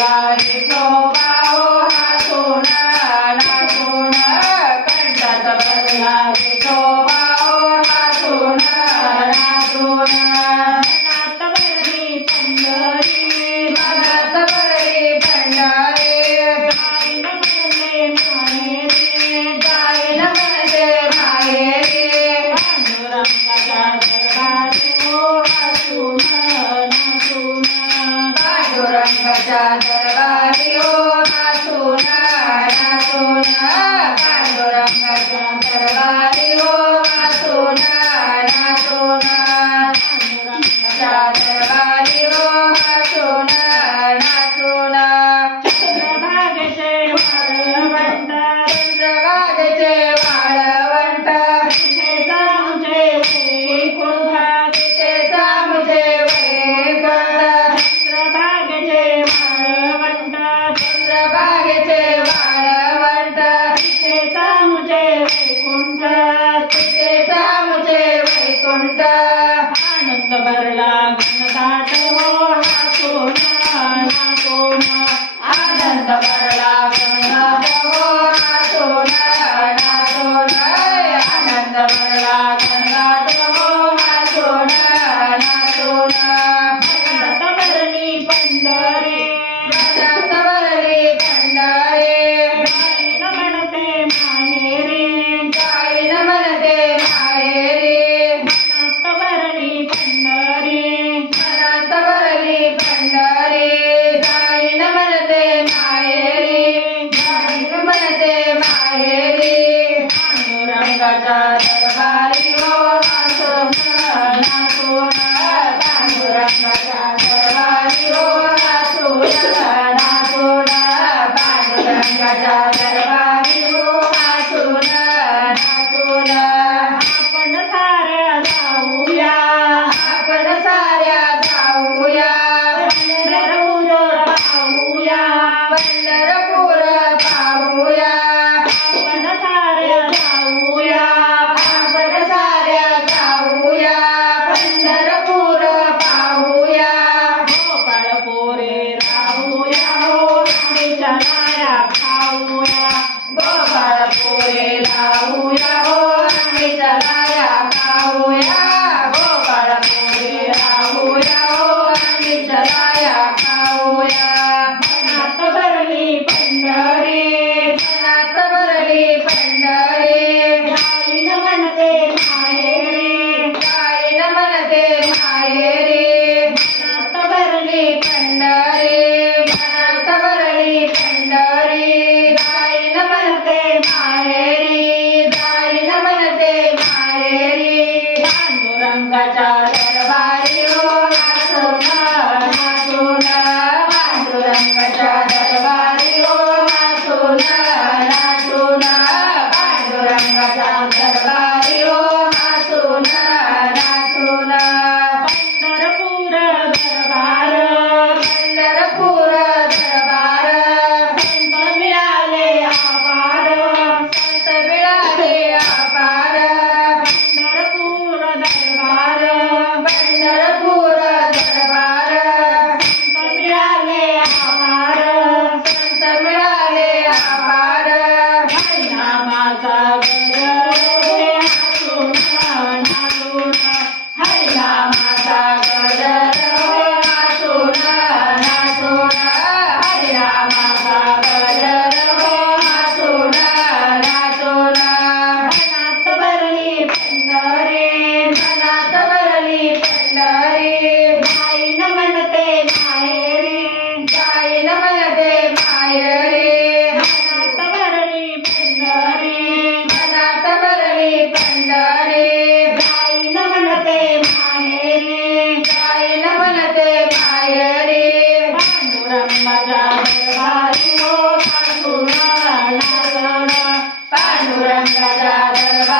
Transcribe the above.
भरला विठोबा हो नाचून नाचून कंठात भरला विठोबा हो नाचून नाचून मनात भरली पंढरी मनात भरली पंढरी जाईन म्हणते माहेरी जाईन म्हणते माहेरी पांडुरंगाच्या दरबारी हो नाचून नाचून पांडुरंगाच्या दरबारी हो नाचून नाचून पांडुरंगाच्या दरबारी हो नाचून नाचून पांडुरंगाच्या दरबारी हो नाचून नाचून चंद्रभागेचे वाळवंट चंद्रभागेचे वाळवंट तिथेचा मुझे वैकुंठ तिथेचा मुझे वैकुंठ चंद्रभागेचे वाळवंट चंद्रभागेचे वाळवंट तिथेचा मुझे वैकुंठ तिथेचा मुझे वैकुंठ आनंद भरला घनदाट हो नाचून नाचून आनंद भरला घनदाट हो नाचून नाचून आनंद भरला घनदाट हो नाचून नाचून मनात भरली पंढरी मनात भरली पंढरी जाईन म्हणते माहेरी जाईन म्हणते माहेरी मनात भरली पंढरी मनात भरली पंढरी जाईन म्हणते माहेरी जाईन म्हणते माहेरी पांडुरंगाच्या दरबारी हो नाचून नाचून पांडुरंगाच्या दरबारी हो नाचून नाचून पांडुरंगाच्या दरबारी हो नाचून नाचून आपण साऱ्या जाऊया आपण साऱ्या जाऊया पंढरपूर पाहूया पंढरपूर पाहूया आपण साऱ्या जाऊया आपण साऱ्या जाऊया पंढरपूर पाहूया गोपाळपुरी राहूया हो राणीच्या लाया खाऊया गोपाळपुरी राहूया हो राणीच्या लाया खाऊया गोपाळपुरी राहूया हो राणीच्या लाया खाऊया मनात भरली पंढरी मनात भरली पंढरी जाईन म्हणते माहेरी जाईन म्हणते माहेरी मनात भरली पंढरी मनात भरली पंढरी जाईन म्हणते माहेरी जाईन म्हणते माहेरी पांडुरंगाच्या दरबारी हो नाचून नाचून पांडुरंगाच्या दरबारी हो नाचून नाचून पांडुरंगाच्या दरबारी हो नाचून नाचून पंढरपूर दरबार पंढरपूर दरबार संत मिळाले अपार संत मिळाले अपार पंढरपूर दरबार पंढरपूर दरबार संत मिळाले अपार संत मिळाले अपार हरिनामाचा गजर हे नाचून नाचून हरिनामाचा गजर हे नाचून नाचून हरिनामाचा गजर हे नाचून नाचून मनात भरली पंढरी मनात भरली पंढरी जाईन म्हणते माहेरी जाईन म्हणते माहेरी मनात भरली पंढरी मनात भरली पंढरी जाईन म्हणते माहेरी जाईन म्हणते माहेरी पांडुरंगाच्या दरबारी हो नाचून नाचून पांडुरंगाच्या दरबारी